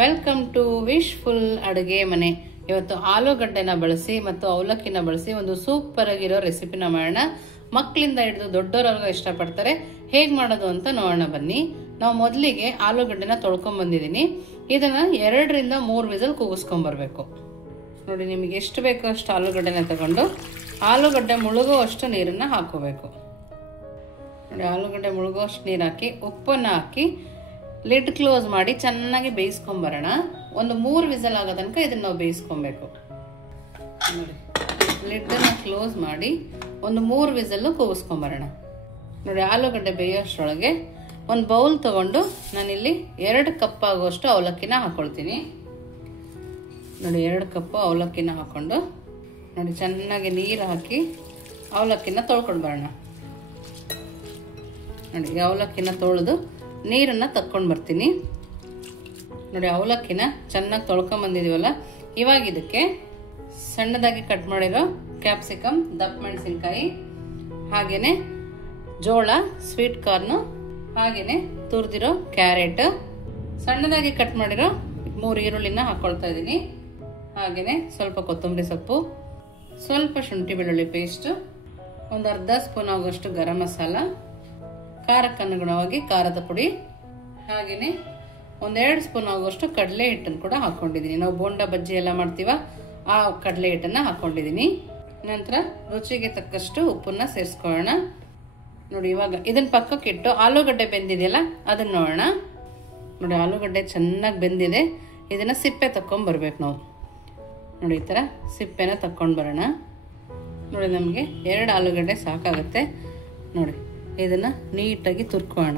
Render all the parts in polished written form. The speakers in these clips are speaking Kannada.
ವೆಲ್ಕಮ್ ಟು ವಿಶ್ಫುಲ್ ಅಡುಗೆ ಮನೆ. ಇವತ್ತು ಆಲೂಗಡ್ಡೆನ ಬಳಸಿ ಮತ್ತು ಅವಲಕ್ಕಿನ ಬಳಸಿ ಒಂದು ಸೂಪರ್ ಆಗಿರೋ ರೆಸಿಪಿನ ಮಾಡೋಣ. ಮಕ್ಕಳಿಂದ ಹಿಡಿದು ದೊಡ್ಡವರೆಗೂ ಇಷ್ಟಪಡ್ತಾರೆ. ಹೇಗೆ ಮಾಡೋದು ಅಂತ ನೋಡೋಣ ಬನ್ನಿ. ನಾವು ಮೊದಲಿಗೆ ಆಲೂಗಡ್ಡೆನ ತೊಳ್ಕೊಂಡ್ ಬಂದಿದ್ದೀನಿ. ಇದನ್ನ 2 ರಿಂದ 3 ವಿಸಲ್ ಕೂಗಿಸ್ಕೊಂಡ್ಬರ್ಬೇಕು. ನೋಡಿ, ನಿಮಗೆ ಎಷ್ಟು ಬೇಕೋ ಅಷ್ಟು ಆಲೂಗಡ್ಡೆನ ತಗೊಂಡು ಆಲೂಗಡ್ಡೆ ಮುಳುಗುವಷ್ಟು ನೀರನ್ನ ಹಾಕೋಬೇಕು. ನೋಡಿ, ಆಲೂಗಡ್ಡೆ ಮುಳುಗುವಷ್ಟು ನೀರು ಹಾಕಿ ಉಪ್ಪನ್ನ ಹಾಕಿ ಲಿಡ್ ಕ್ಲೋಸ್ ಮಾಡಿ ಚೆನ್ನಾಗಿ ಬೇಯಿಸ್ಕೊಂಬರೋಣ. ಒಂದು 3 ವಿಸಲ್ ಆಗೋ ತನಕ ಇದನ್ನ ನಾವು ಬೇಯಿಸ್ಕೊಬೇಕು. ನೋಡಿ, ಲಿಡ್ಡನ್ನ ಕ್ಲೋಸ್ ಮಾಡಿ ಒಂದು 3 ವಿಸಲ್ ಕೂಗಿಸ್ಕೊಂಬರೋಣ. ನೋಡಿ, ಆಲೂಗಡ್ಡೆ ಬೇಯೋಷ್ಟರೊಳಗೆ ಒಂದು ಬೌಲ್ ತಗೊಂಡು ನಾನಿಲ್ಲಿ 2 ಕಪ್ ಆಗುವಷ್ಟು ಅವಲಕ್ಕಿನ ಹಾಕೊಳ್ತೀನಿ. ನೋಡಿ, 2 ಕಪ್ ಅವಲಕ್ಕಿನ ಹಾಕೊಂಡು ನೋಡಿ ಚೆನ್ನಾಗಿ ನೀರು ಹಾಕಿ ಅವಲಕ್ಕಿನ ತೊಳ್ಕೊಂಡು ಬರೋಣ. ನೋಡಿ, ಅವಲಕ್ಕಿನ ತೊಳೆದು ನೀರನ್ನ ತಕ್ಕೊಂಡು ಬರ್ತೀನಿ. ನೋಡಿ, ಅವಲಕ್ಕಿನ ಚೆನ್ನಾಗಿ ತೊಳ್ಕೊಂಬಂದಿದೀವಲ್ಲ, ಇವಾಗ ಇದಕ್ಕೆ ಸಣ್ಣದಾಗಿ ಕಟ್ ಮಾಡಿರೋ ಕ್ಯಾಪ್ಸಿಕಮ್, ದಪ್ಪ ಮೆಣಸಿನ್ಕಾಯಿ, ಹಾಗೇನೆ ಜೋಳ, ಸ್ವೀಟ್ ಕಾರ್ನ್, ಹಾಗೇನೆ ತುರಿದಿರೋ ಕ್ಯಾರೆಟ್, ಸಣ್ಣದಾಗಿ ಕಟ್ ಮಾಡಿರೋ 3 ಈರುಳ್ಳಿನ ಹಾಕೊಳ್ತಾ ಇದ್ದೀನಿ. ಹಾಗೇನೆ ಸ್ವಲ್ಪ ಕೊತ್ತಂಬರಿ ಸೊಪ್ಪು, ಸ್ವಲ್ಪ ಶುಂಠಿ ಬೆಳ್ಳುಳ್ಳಿ ಪೇಸ್ಟ್, ಒಂದು ಅರ್ಧ ಸ್ಪೂನ್ ಆಗುವಷ್ಟು ಗರಂ ಮಸಾಲ, ಖಾರಕ್ಕೆ ಅನುಗುಣವಾಗಿ ಖಾರದ ಪುಡಿ, ಹಾಗೇನೆ 1-2 ಸ್ಪೂನ್ ಆಗುವಷ್ಟು ಕಡಲೆ ಹಿಟ್ಟನ್ನು ಕೂಡ ಹಾಕೊಂಡಿದ್ದೀನಿ. ನಾವು ಬೋಂಡ ಬಜ್ಜಿ ಎಲ್ಲ ಮಾಡ್ತೀವ, ಆ ಕಡಲೆ ಹಿಟ್ಟನ್ನ ಹಾಕೊಂಡಿದ್ದೀನಿ. ನಂತರ ರುಚಿಗೆ ತಕ್ಕಷ್ಟು ಉಪ್ಪನ್ನ ಸೇರಿಸ್ಕೊಳ್ಳೋಣ. ನೋಡಿ, ಇವಾಗ ಇದನ್ನ ಪಕ್ಕಕ್ಕೆ ಇಟ್ಟು ಆಲೂಗಡ್ಡೆ ಬೆಂದಿದೆಯಲ್ಲ ಅದನ್ನ ನೋಡೋಣ. ನೋಡಿ, ಆಲೂಗಡ್ಡೆ ಚೆನ್ನಾಗಿ ಬೆಂದಿದೆ. ಇದನ್ನ ಸಿಪ್ಪೆ ತಕ್ಕೊಂಡ್ ಬರ್ಬೇಕು ನಾವು. ನೋಡಿ, ಈ ತರ ಸಿಪ್ಪೆನ ತಕ್ಕೊಂಡು ಬರೋಣ. ನೋಡಿ, ನಮಗೆ 2 ಆಲೂಗಡ್ಡೆ ಸಾಕಾಗುತ್ತೆ. ನೋಡಿ, ಇದನ್ನ ನೀಟಾಗಿ ತುರ್ಕೋಣ.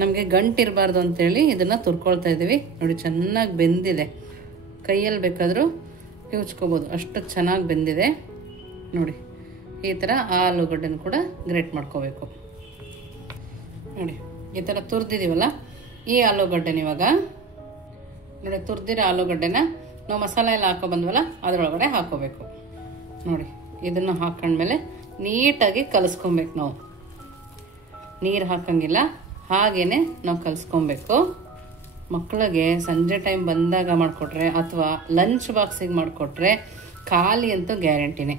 ನಮಗೆ ಗಂಟಿರಬಾರ್ದು ಅಂತೇಳಿ ಇದನ್ನ ತುರ್ಕೊಳ್ತಾ ಇದ್ದೀವಿ. ನೋಡಿ, ಚೆನ್ನಾಗಿ ಬೆಂದಿದೆ. ಕೈಯಲ್ಲಿ ಬೇಕಾದರೂ ಕಿವುಚ್ಕೋಬೋದು, ಅಷ್ಟು ಚೆನ್ನಾಗಿ ಬೆಂದಿದೆ. ನೋಡಿ, ಈ ಥರ ಆಲೂಗಡ್ಡೆನ ಕೂಡ ಗ್ರೇಟ್ ಮಾಡ್ಕೋಬೇಕು. ನೋಡಿ, ಈ ಥರ ತುರ್ದಿದ್ದೀವಲ್ಲ, ಈ ಆಲೂಗಡ್ಡೆನ ಇವಾಗ ನೋಡಿ ತುರ್ದಿರೋ ಆಲೂಗಡ್ಡೆನ ನಾವು ಮಸಾಲೆ ಎಲ್ಲ ಹಾಕೋ ಬಂದ್ವಲ್ಲ ಅದರೊಳಗಡೆ ಹಾಕೋಬೇಕು. ನೋಡಿ, ಇದನ್ನು ಹಾಕೊಂಡ್ಮೇಲೆ ನೀಟಾಗಿ ಕಲಿಸ್ಕೊಬೇಕು. ನಾವು ನೀರು ಹಾಕಂಗಿಲ್ಲ, ಹಾಗೇನೆ ನಾವು ಕಲಿಸ್ಕೊಬೇಕು. ಮಕ್ಕಳಿಗೆ ಸಂಜೆ ಟೈಮ್ ಬಂದಾಗ ಮಾಡಿಕೊಟ್ರೆ ಅಥವಾ ಲಂಚ್ ಬಾಕ್ಸಿಗೆ ಮಾಡಿಕೊಟ್ರೆ ಖಾಲಿ ಅಂತೂ ಗ್ಯಾರಂಟಿನೇ.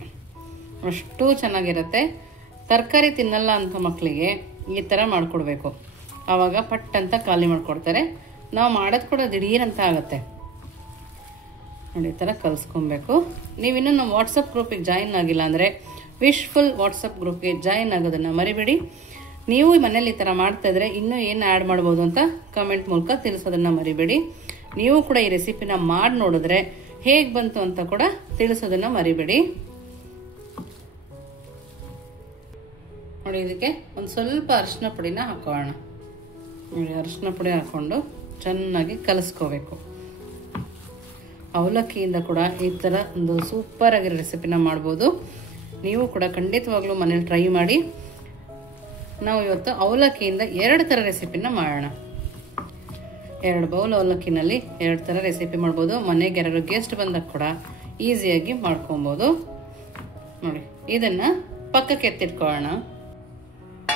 ಅಷ್ಟು ಚೆನ್ನಾಗಿರುತ್ತೆ. ತರಕಾರಿ ತಿನ್ನಲ್ಲ ಅಂತ ಮಕ್ಕಳಿಗೆ ಈ ಥರ ಮಾಡಿಕೊಡ್ಬೇಕು. ಆವಾಗ ಪಟ್ ಅಂತ ಖಾಲಿ ಮಾಡಿಕೊಡ್ತಾರೆ. ನಾವು ಮಾಡೋದು ಕೂಡ ದಿಢೀರಂತ ಆಗುತ್ತೆ. ನೋಡಿ, ಈ ಥರ ಕಲಿಸ್ಕೊಬೇಕು. ನೀವಿನ್ನೂ ನಮ್ಮ ವಾಟ್ಸಪ್ ಗ್ರೂಪಿಗೆ ಜಾಯಿನ್ ಆಗಿಲ್ಲ ಅಂದರೆ ವಿಶ್ಫುಲ್ ವಾಟ್ಸಪ್ ಗ್ರೂಪ್ಗೆ ಜಾಯಿನ್ ಆಗೋದನ್ನು ಮರಿಬೇಡಿ. ನೀವು ಮನೇಲಿ ಈ ಥರ ಮಾಡ್ತಾ ಇದ್ರೆ ಇನ್ನೂ ಏನು ಆ್ಯಡ್ ಮಾಡ್ಬೋದು ಅಂತ ಕಮೆಂಟ್ ಮೂಲಕ ತಿಳಿಸೋದನ್ನು ಮರಿಬೇಡಿ. ನೀವು ಕೂಡ ಈ ರೆಸಿಪಿನ ಮಾಡಿ ನೋಡಿದ್ರೆ ಹೇಗೆ ಬಂತು ಅಂತ ಕೂಡ ತಿಳಿಸೋದನ್ನು ಮರಿಬೇಡಿ. ನೋಡಿ, ಇದಕ್ಕೆ ಒಂದು ಸ್ವಲ್ಪ ಅರಿಶಿನ ಪುಡಿನ ಹಾಕೋಣ. ನೋಡಿ, ಅರಿಶಿನ ಪುಡಿ ಹಾಕೊಂಡು ಚೆನ್ನಾಗಿ ಕಲಿಸ್ಕೋಬೇಕು. ಅವಲಕ್ಕಿಯಿಂದ ಕೂಡ ಈ ಥರ ಒಂದು ಸೂಪರ್ ಆಗಿರೋ ರೆಸಿಪಿನ ಮಾಡ್ಬೋದು. ನೀವು ಕೂಡ ಖಂಡಿತವಾಗ್ಲೂ ಮನೇಲಿ ಟ್ರೈ ಮಾಡಿ. ನಾವು ಇವತ್ತು ಅವಲಕ್ಕಿಯಿಂದ 2 ಥರ ರೆಸಿಪಿನ ಮಾಡೋಣ. 2 ಬೌಲ್ ಅವಲಕ್ಕಿನಲ್ಲಿ 2 ಥರ ರೆಸಿಪಿ ಮಾಡ್ಬೋದು. ಮನೆಗೆ ಯಾರು ಗೆಸ್ಟ್ ಬಂದಾಗ ಕೂಡ ಈಸಿಯಾಗಿ ಮಾಡ್ಕೊಬೋದು. ನೋಡಿ, ಇದನ್ನ ಪಕ್ಕಕ್ಕೆ ಎತ್ತಿಟ್ಕೊಳ್ಳೋಣ.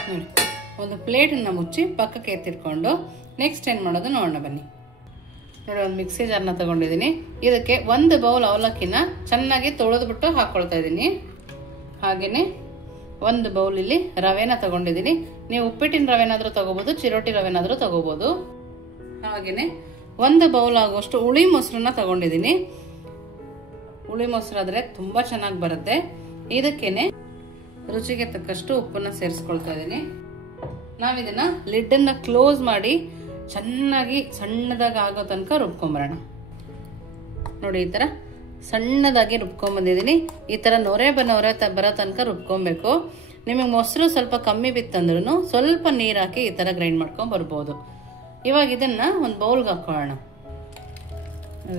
ನೋಡಿ, ಒಂದು ಪ್ಲೇಟನ್ನು ಮುಚ್ಚಿ ಪಕ್ಕಕ್ಕೆ ಎತ್ತಿಟ್ಕೊಂಡು ನೆಕ್ಸ್ಟ್ ಏನು ಮಾಡೋದು ನೋಡೋಣ ಬನ್ನಿ. ನೋಡಿ, ಒಂದು ಮಿಕ್ಸಿ ಜಾರ್ನ ತಗೊಂಡಿದ್ದೀನಿ. ಇದಕ್ಕೆ 1 ಬೌಲ್ ಅವಲಕ್ಕಿನ ಚೆನ್ನಾಗಿ ತೊಳೆದ್ಬಿಟ್ಟು ಹಾಕೊಳ್ತಾ ಇದ್ದೀನಿ. ಹಾಗೇನೆ 1 ಬೌಲ್ ಇಲ್ಲಿ ರವೆನ ತಗೊಂಡಿದ್ದೀನಿ. ನೀವು ಉಪ್ಪಿಟ್ಟಿನ ರವೆನಾದ್ರೂ ತಗೋಬಹುದು, ಚಿರೋಟಿ ರವೆನಾದ್ರೂ ತಗೋಬಹುದು. ಹಾಗೇನೆ 1 ಬೌಲ್ ಆಗುವಷ್ಟು ಹುಳಿ ಮೊಸರನ್ನ ತಗೊಂಡಿದ್ದೀನಿ. ಹುಳಿ ಮೊಸರಾದ್ರೆ ತುಂಬಾ ಚೆನ್ನಾಗಿ ಬರುತ್ತೆ. ಇದಕ್ಕೇನೆ ರುಚಿಗೆ ತಕ್ಕಷ್ಟು ಉಪ್ಪನ್ನ ಸೇರಿಸ್ಕೊಳ್ತಾ ಇದ್ದೀನಿ. ನಾವಿದನ್ನ ಲಿಡ್ಡನ್ನ ಕ್ಲೋಸ್ ಮಾಡಿ ಚೆನ್ನಾಗಿ ಸಣ್ಣದಾಗಿ ಆಗೋ ತನಕ ರುಬ್ಕೊಂಬರೋಣ. ನೋಡಿ, ಈ ತರ ಸಣ್ಣದಾಗಿ ರುಬ್ಕೊಂಬಂದಿದ್ದೀನಿ. ಈ ತರ ನೊರೆ ಬರೋ ತನಕ ರುಬ್ಕೊಬೇಕು. ನಿಮಗೆ ಮೊಸರು ಸ್ವಲ್ಪ ಕಮ್ಮಿ ಬಿತ್ತಂದ್ರೂ ಸ್ವಲ್ಪ ನೀರು ಹಾಕಿ ಈ ತರ ಗ್ರೈಂಡ್ ಮಾಡ್ಕೊಂಡ್ ಬರ್ಬೋದು. ಇವಾಗ ಇದನ್ನ ಒಂದು ಬೌಲ್ಗೆ ಹಾಕೋಣ.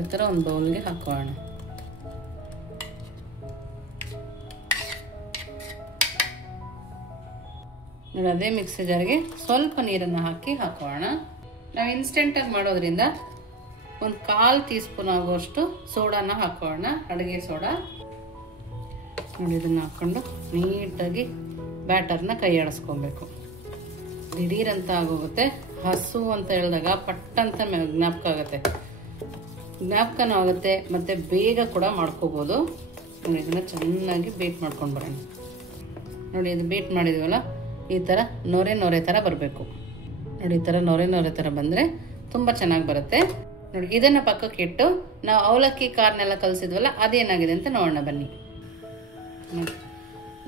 ಈ ತರ ಒಂದು ಬೌಲ್ಗೆ ಹಾಕೋಣ. ನೋಡಿ, ಅದೇ ಮಿಕ್ಸಿ ಜಾರ್ಗೆ ಸ್ವಲ್ಪ ನೀರನ್ನು ಹಾಕೋಣ. ನಾವು ಇನ್ಸ್ಟೆಂಟ್ ಆಗಿ ಮಾಡೋದ್ರಿಂದ 1/4 ಟೀ ಸ್ಪೂನ್ ಆಗುವಷ್ಟು ಸೋಡಾನ ಹಾಕೋಣ, ಅಡುಗೆ ಸೋಡಾ. ನೋಡಿ, ಇದನ್ನ ಹಾಕೊಂಡು ನೀಟಾಗಿ ಬ್ಯಾಟರ್ನ ಕೈ ಆಡಿಸ್ಕೊಬೇಕು. ದಿಢೀರಂತ ಆಗೋಗುತ್ತೆ. ಹಸು ಅಂತ ಹೇಳಿದಾಗ ಪಟ್ಟಂತ ಜ್ಞಾಪಕ ಆಗುತ್ತೆ. ಜ್ಞಾಪಕನೂ ಆಗುತ್ತೆ ಮತ್ತು ಬೇಗ ಕೂಡ ಮಾಡ್ಕೋಬೋದು. ಇದನ್ನು ಚೆನ್ನಾಗಿ ಬೀಟ್ ಮಾಡ್ಕೊಂಡು ಬರೋಣ. ನೋಡಿ, ಇದು ಬೀಟ್ ಮಾಡಿದ್ವಲ್ಲ, ಈ ಥರ ನೊರೆ ಥರ ಬರಬೇಕು. ನೋಡಿ, ಈ ಥರ ನೊರೆ ಥರ ಬಂದರೆ ತುಂಬ ಚೆನ್ನಾಗಿ ಬರುತ್ತೆ. ನೋಡಿ, ಇದನ್ನು ಪಕ್ಕಕ್ಕೆ ಇಟ್ಟು ನಾವು ಅವಲಕ್ಕಿ ಕಾರ್ನೆಲ್ಲ ಕಲಿಸಿದ್ವಲ್ಲ ಅದೇನಾಗಿದೆ ಅಂತ ನೋಡೋಣ ಬನ್ನಿ. ನೋಡಿ,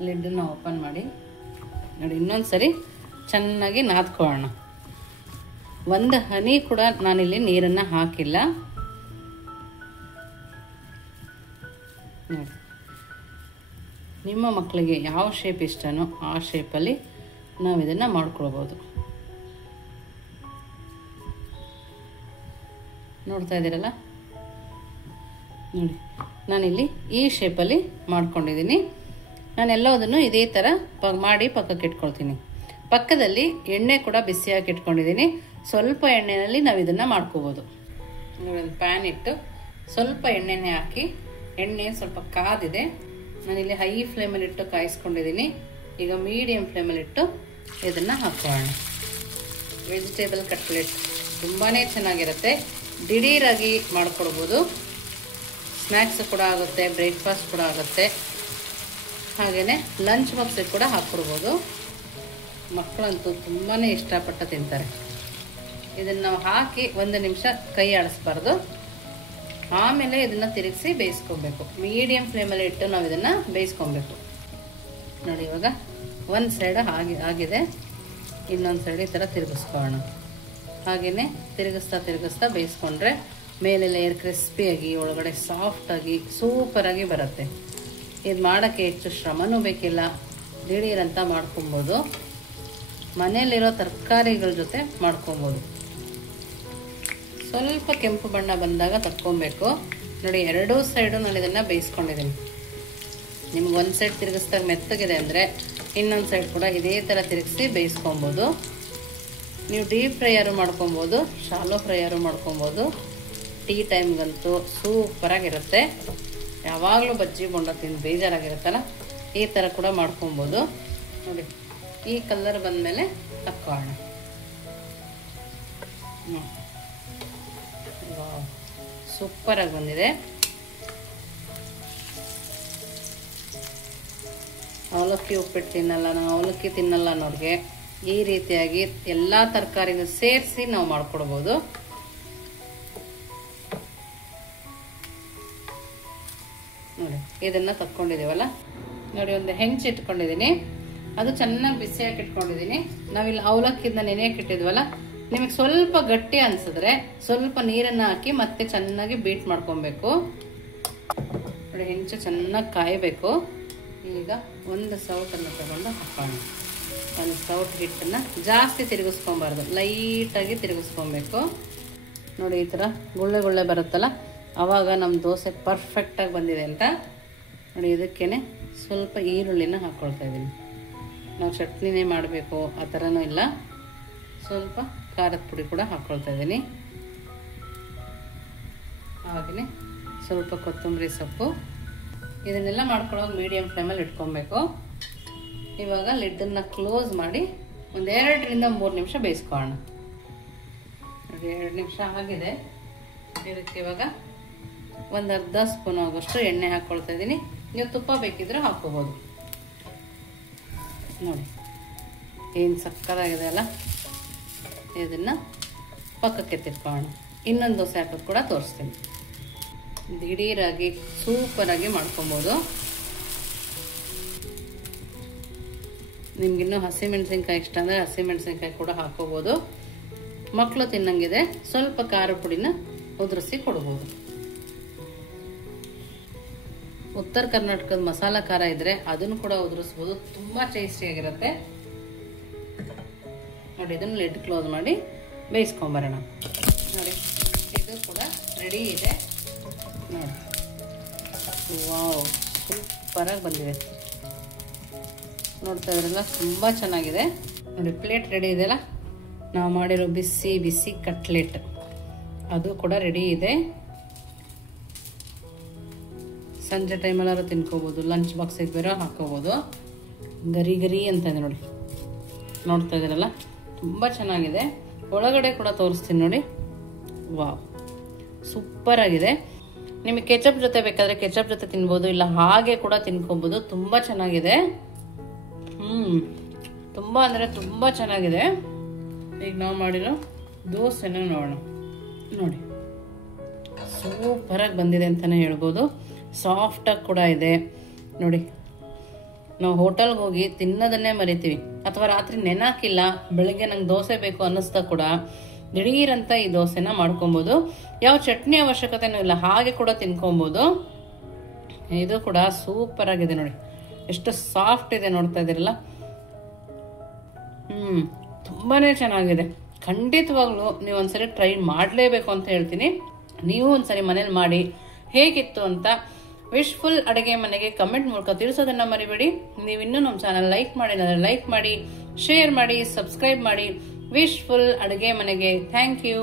ಲಿಡ್ಡನ್ನು ಓಪನ್ ಮಾಡಿ ನೋಡಿ, ಇನ್ನೊಂದು ಸರಿ ಚೆನ್ನಾಗಿ ನಾದ್ಕೊಳ್ಳೋಣ. ಒಂದು ಹನಿ ಕೂಡ ನಾನಿಲ್ಲಿ ನೀರನ್ನು ಹಾಕಿಲ್ಲ. ನೋಡಿ, ನಿಮ್ಮ ಮಕ್ಕಳಿಗೆ ಯಾವ ಶೇಪ್ ಇಷ್ಟನೋ ಆ ಶೇಪಲ್ಲಿ ನಾವು ಇದನ್ನು ಮಾಡ್ಕೊಳ್ಬೋದು. ನೋಡ್ತಾ ಇದ್ದೀರಲ್ಲ, ನೋಡಿ ನಾನಿಲ್ಲಿ ಈ ಶೇಪಲ್ಲಿ ಮಾಡ್ಕೊಂಡಿದ್ದೀನಿ. ನಾನೆಲ್ಲದನ್ನು ಇದೇ ಥರ ಮಾಡಿ ಪಕ್ಕಕ್ಕೆ ಇಟ್ಕೊಳ್ತೀನಿ. ಪಕ್ಕದಲ್ಲಿ ಎಣ್ಣೆ ಕೂಡ ಬಿಸಿಯಾಗಿ ಇಟ್ಕೊಂಡಿದ್ದೀನಿ. ಸ್ವಲ್ಪ ಎಣ್ಣೆಯಲ್ಲಿ ನಾವು ಇದನ್ನು ಮಾಡ್ಕೋಬೋದು. ನೋಡಿ, ಒಂದು ಪ್ಯಾನ್ ಇಟ್ಟು ಸ್ವಲ್ಪ ಎಣ್ಣೆನೇ ಹಾಕಿ, ಎಣ್ಣೆ ಸ್ವಲ್ಪ ಕಾದಿದೆ. ನಾನಿಲ್ಲಿ ಹೈ ಫ್ಲೇಮಲ್ಲಿ ಇಟ್ಟು ಕಾಯಿಸ್ಕೊಂಡಿದ್ದೀನಿ. ಈಗ ಮೀಡಿಯಮ್ ಫ್ಲೇಮಲ್ಲಿ ಇಟ್ಟು ಇದನ್ನು ಹಾಕೋಣ. ವೆಜಿಟೇಬಲ್ ಕಟ್ಲೆಟ್ ತುಂಬಾ ಚೆನ್ನಾಗಿರುತ್ತೆ. ದಿಢೀರಾಗಿ ಮಾಡ್ಕೊಡ್ಬೋದು. ಸ್ನ್ಯಾಕ್ಸ್ ಕೂಡ ಆಗುತ್ತೆ, ಬ್ರೇಕ್ಫಾಸ್ಟ್ ಕೂಡ ಆಗುತ್ತೆ, ಹಾಗೆಯೇ ಲಂಚ್ ಬಾಕ್ಸಿಗೆ ಕೂಡ ಹಾಕ್ಕೊಡ್ಬೋದು. ಮಕ್ಕಳಂತೂ ತುಂಬಾ ಇಷ್ಟಪಟ್ಟು ತಿಂತಾರೆ. ಇದನ್ನು ನಾವು ಹಾಕಿ 1 ನಿಮಿಷ ಕೈ ಆಡಿಸ್ಬಾರ್ದು. ಆಮೇಲೆ ಇದನ್ನು ತಿರುಗಿಸಿ ಬೇಯಿಸ್ಕೊಬೇಕು. ಮೀಡಿಯಮ್ ಫ್ಲೇಮಲ್ಲಿ ಇಟ್ಟು ನಾವು ಇದನ್ನು ಬೇಯಿಸ್ಕೊಬೇಕು. ನೋಡಿ, ಇವಾಗ ಒಂದು ಸೈಡ್ ಆಗಿದೆ, ಇನ್ನೊಂದು ಸೈಡ್ ಈ ಥರ ತಿರುಗಿಸ್ಕೊಳ್ಳೋಣ. ಹಾಗೆಯೇ ತಿರುಗಿಸ್ತಾ ಬೇಯಿಸ್ಕೊಂಡ್ರೆ ಮೇಲೆ ಲೇಯರ್ ಕ್ರಿಸ್ಪಿಯಾಗಿ, ಒಳಗಡೆ ಸಾಫ್ಟಾಗಿ ಸೂಪರಾಗಿ ಬರುತ್ತೆ. ಇದು ಮಾಡೋಕ್ಕೆ ಹೆಚ್ಚು ಶ್ರಮನೂ ಬೇಕಿಲ್ಲ. ದಿಢೀರಂತ ಮಾಡ್ಕೊಬೋದು. ಮನೆಯಲ್ಲಿರೋ ತರಕಾರಿಗಳ ಜೊತೆ ಮಾಡ್ಕೊಬೋದು. ಸ್ವಲ್ಪ ಕೆಂಪು ಬಣ್ಣ ಬಂದಾಗ ತಕ್ಕೊಬೇಕು. ನೋಡಿ, ಎರಡೂ ಸೈಡು ನಾನು ಇದನ್ನು ಬೇಯಿಸ್ಕೊಂಡಿದ್ದೀನಿ. ನಿಮ್ಗೆ ಒಂದು ಸೈಡ್ ತಿರುಗಿಸ್ದಾಗ ಮೆತ್ತಗಿದೆ ಅಂದರೆ ಇನ್ನೊಂದು ಸೈಡ್ ಕೂಡ ಇದೇ ಥರ ತಿರುಗಿಸಿ ಬೇಯಿಸ್ಕೊಬೋದು. ನೀವು ಡೀಪ್ ಫ್ರೈಯಾರು ಮಾಡ್ಕೊಬೋದು, ಶಾಲೋ ಫ್ರೈಯಾರು ಮಾಡ್ಕೊಬೋದು. ಟೀ ಟೈಮ್ಗಂತೂ ಸೂಪರಾಗಿರುತ್ತೆ. ಯಾವಾಗಲೂ ಬಜ್ಜಿ ಬೋಂಡ ತಿಂದು ಬೇಜಾರಾಗಿರುತ್ತಲ್ಲ, ಈ ಥರ ಕೂಡ ಮಾಡ್ಕೊಬೋದು. ನೋಡಿ, ಈ ಕಲರ್ ಬಂದಮೇಲೆ ತಕ್ಕೊಳ್ಳೋಣ. ಸೂಪರಾಗಿ ಬಂದಿದೆ. ಅವಲಕ್ಕಿ ಉಪ್ಪಿಟ್ಟು ತಿನ್ನಲ್ಲ, ನಾವು ಅವಲಕ್ಕಿ ತಿನ್ನಲ್ಲ ಅನ್ನೋರಿಗೆ ಈ ರೀತಿಯಾಗಿ ಎಲ್ಲ ತರಕಾರಿನೂ ಸೇರಿಸಿ ನಾವು ಮಾಡ್ಕೊಡ್ಬೋದು. ನೋಡಿ, ಇದನ್ನು ತಕ್ಕೊಂಡಿದ್ದೀವಲ್ಲ, ನೋಡಿ ಒಂದು ಹೆಂಚು ಇಟ್ಕೊಂಡಿದ್ದೀನಿ. ಅದು ಚೆನ್ನಾಗಿ ಬಿಸಿಯಾಗಿ ಇಟ್ಕೊಂಡಿದ್ದೀನಿ. ನಾವಿಲ್ಲಿ ಅವಲಕ್ಕಿಂದ ನೆನೆಯಕ್ಕೆ ಇಟ್ಟಿದ್ವಲ್ಲ, ನಿಮಗೆ ಸ್ವಲ್ಪ ಗಟ್ಟಿ ಅನ್ಸಿದ್ರೆ ಸ್ವಲ್ಪ ನೀರನ್ನು ಹಾಕಿ ಮತ್ತೆ ಚೆನ್ನಾಗಿ ಬೀಟ್ ಮಾಡ್ಕೊಬೇಕು. ನೋಡಿ, ಹೆಂಚು ಚೆನ್ನಾಗಿ ಕಾಯಬೇಕು. ಈಗ ಒಂದು ಸೌಟನ್ನು ತಗೊಂಡು ಹಾಕೋಣ. ಒಂದು ಸೌಟ್ ಹಿಟ್ಟನ್ನು ಜಾಸ್ತಿ ತಿರುಗಿಸ್ಕೊಬಾರ್ದು, ಲೈಟಾಗಿ ತಿರುಗಿಸ್ಕೊಬೇಕು. ನೋಡಿ, ಈ ಥರ ಗುಳ್ಳೆ ಬರುತ್ತಲ್ಲ, ಆವಾಗ ನಮ್ಮ ದೋಸೆ ಪರ್ಫೆಕ್ಟಾಗಿ ಬಂದಿದೆ ಅಂತ. ನೋಡಿ, ಇದಕ್ಕೇ ಸ್ವಲ್ಪ ಈರುಳ್ಳಿನ ಹಾಕ್ಕೊಳ್ತಾ ಇದ್ದೀನಿ. ನಾವು ಚಟ್ನಿನೇ ಮಾಡಬೇಕು ಆ ಥರನೂ ಇಲ್ಲ. ಸ್ವಲ್ಪ ಖಾರದ ಪುಡಿ ಕೂಡ ಹಾಕ್ಕೊಳ್ತಾ ಇದ್ದೀನಿ. ಹಾಗೆಯೇ ಸ್ವಲ್ಪ ಕೊತ್ತಂಬರಿ ಸೊಪ್ಪು. ಇದನ್ನೆಲ್ಲ ಮಾಡ್ಕೊಳ್ಳೋದು ಮೀಡಿಯಮ್ ಫ್ಲೇಮಲ್ಲಿ ಇಟ್ಕೊಬೇಕು. ಇವಾಗ ಲಿಡ್ಡನ್ನು ಕ್ಲೋಸ್ ಮಾಡಿ ಒಂದು 2ರಿಂದ 3 ನಿಮಿಷ ಬೇಯಿಸ್ಕೊಳ್ಳೋಣ. ನೋಡಿ, 2 ನಿಮಿಷ ಆಗಿದೆ. ಇದಕ್ಕೆ ಇವಾಗ ಒಂದು ಅರ್ಧ ಸ್ಪೂನ್ ಆಗೋಷ್ಟು ಎಣ್ಣೆ ಹಾಕ್ಕೊಳ್ತಾ ಇದ್ದೀನಿ. ನೀವು ತುಪ್ಪ ಬೇಕಿದ್ರೆ ಹಾಕ್ಕೋಬೋದು. ನೋಡಿ, ಏನು ಸಕ್ಕತ್ತಾಗಿದೆ ಅಲ್ಲ. ಇದನ್ನು ಪಕ್ಕಕ್ಕೆ ತಿರ್ಕೊಳ್ಳೋಣ. ಇನ್ನೊಂದು ದೋಸೆ ಹಾಕೋದು ಕೂಡ ತೋರಿಸ್ತೀನಿ. ದಿಢೀರಾಗಿ ಸೂಪರಾಗಿ ಮಾಡ್ಕೊಬೋದು. ನಿಮ್ಗಿನ್ನೂ ಹಸಿಮೆಣಸಿನ್ಕಾಯಿ ಇಷ್ಟ ಅಂದರೆ ಹಸಿಮೆಣಸಿನ್ಕಾಯಿ ಕೂಡ ಹಾಕೋಬೋದು. ಮಕ್ಕಳು ತಿನ್ನಂಗಿದೆ ಸ್ವಲ್ಪ ಖಾರ ಪುಡಿನ ಉದುರಿಸಿ ಕೊಡ್ಬೋದು. ಉತ್ತರ ಕರ್ನಾಟಕದ ಮಸಾಲ ಖಾರ ಇದ್ರೆ ಅದನ್ನು ಕೂಡ ಉದುರಿಸ್ಬೋದು. ತುಂಬ ಟೇಸ್ಟಿಯಾಗಿರುತ್ತೆ. ನೋಡಿ, ಇದನ್ನು ಲಿಡ್ ಕ್ಲೋಸ್ ಮಾಡಿ ಬೇಯಿಸ್ಕೊಂಬರೋಣ. ನೋಡಿ, ಇದು ಕೂಡ ರೆಡಿ ಇದೆ. ನೋಡಿ, ವಾವ್, ಸೂಪರಾಗಿ ಬಂದಿದೆ. ನೋಡ್ತಾ ಇದ್ರಲ್ಲ, ತುಂಬ ಚೆನ್ನಾಗಿದೆ. ನೋಡಿ, ಪ್ಲೇಟ್ ರೆಡಿ ಇದೆಯಲ್ಲ. ನಾವು ಮಾಡಿರೋ ಬಿಸಿ ಬಿಸಿ ಕಟ್ಲೆಟ್ ಅದು ಕೂಡ ರೆಡಿ ಇದೆ. ಸಂಜೆ ಟೈಮಲ್ಲಾದ್ರೂ ತಿನ್ಕೋಬೋದು, ಲಂಚ್ ಬಾಕ್ಸಿಗೆ ಬೇರೆ ಹಾಕೋಬೋದು. ಗರಿ ಗರಿ ಅಂತ ಇದೆ ನೋಡಿ. ನೋಡ್ತಾ ಇದ್ದೀರಲ್ಲ, ತುಂಬ ಚೆನ್ನಾಗಿದೆ. ಒಳಗಡೆ ಕೂಡ ತೋರಿಸ್ತೀನಿ ನೋಡಿ. ವಾವ್, ಸೂಪರ್ ಆಗಿದೆ. ನಿಮಗೆ ಕೆಚಪ್ ಜೊತೆ ಬೇಕಾದ್ರೆ ಕೆಚಪ್ ಜೊತೆ ತಿನ್ಬೋದು, ಇಲ್ಲ ಹಾಗೆ ಕೂಡ ತಿನ್ಕೋಬಹುದು. ತುಂಬಾ ಚೆನ್ನಾಗಿದೆ. ತುಂಬಾ ಅಂದ್ರೆ ತುಂಬಾ ಚೆನ್ನಾಗಿದೆ. ಈಗ ನಾವು ಮಾಡಿರೋ ದೋಸೆನ ನೋಡೋಣ. ನೋಡಿ ಸೂಪರ್ ಆಗಿ ಬಂದಿದೆ ಅಂತಾನೆ ಹೇಳ್ಬೋದು. ಸಾಫ್ಟ್ ಆಗಿ ಕೂಡ ಇದೆ ನೋಡಿ. ನಾವು ಹೋಟೆಲ್ಗೆ ಹೋಗಿ ತಿನ್ನೋದನ್ನೇ ಮರಿತೀವಿ, ಅಥವಾ ರಾತ್ರಿ ನೆನಾಕಿಲ್ಲ ಬೆಳಗ್ಗೆ ನಂಗೆ ದೋಸೆ ಬೇಕು ಅನ್ನಿಸ್ತಾ ಕೂಡ ದಿಢೀರಂತ ಈ ದೋಸೆನ ಮಾಡ್ಕೊಬೋದು. ಯಾವ ಚಟ್ನಿ ಅವಶ್ಯಕತೆನೂ ಇಲ್ಲ, ಹಾಗೆ ಕೂಡ ತಿನ್ಕೊಬೋದು. ಇದು ಕೂಡ ಸೂಪರ್ ಆಗಿದೆ ನೋಡಿ, ಎಷ್ಟು ಸಾಫ್ಟ್ ಇದೆ ನೋಡ್ತಾ ಇದ್ದೀರಲ್ಲ. ತುಂಬಾನೇ ಚೆನ್ನಾಗಿದೆ. ಖಂಡಿತವಾಗ್ಲೂ ನೀವು ಒಂದ್ಸರಿ ಟ್ರೈ ಮಾಡಲೇಬೇಕು ಅಂತ ಹೇಳ್ತೀನಿ. ನೀವು ಒಂದ್ಸರಿ ಮನೇಲಿ ಮಾಡಿ ಹೇಗಿತ್ತು ಅಂತ ವಿಶ್ಫುಲ್ ಅಡುಗೆ ಮನೆಗೆ ಕಮೆಂಟ್ ಮೂಲಕ ತಿಳಿಸೋದನ್ನ ಮರಿಬೇಡಿ. ನೀವು ಇನ್ನೂ ನಮ್ಮ ಚಾನಲ್ ಲೈಕ್ ಮಾಡಿದ್ರೆ ಲೈಕ್ ಮಾಡಿ, ಶೇರ್ ಮಾಡಿ, ಸಬ್ಸ್ಕ್ರೈಬ್ ಮಾಡಿ. ವಿಶ್ಫುಲ್ ಅಡುಗೆ ಮನೆಗೆ ಥ್ಯಾಂಕ್ ಯು.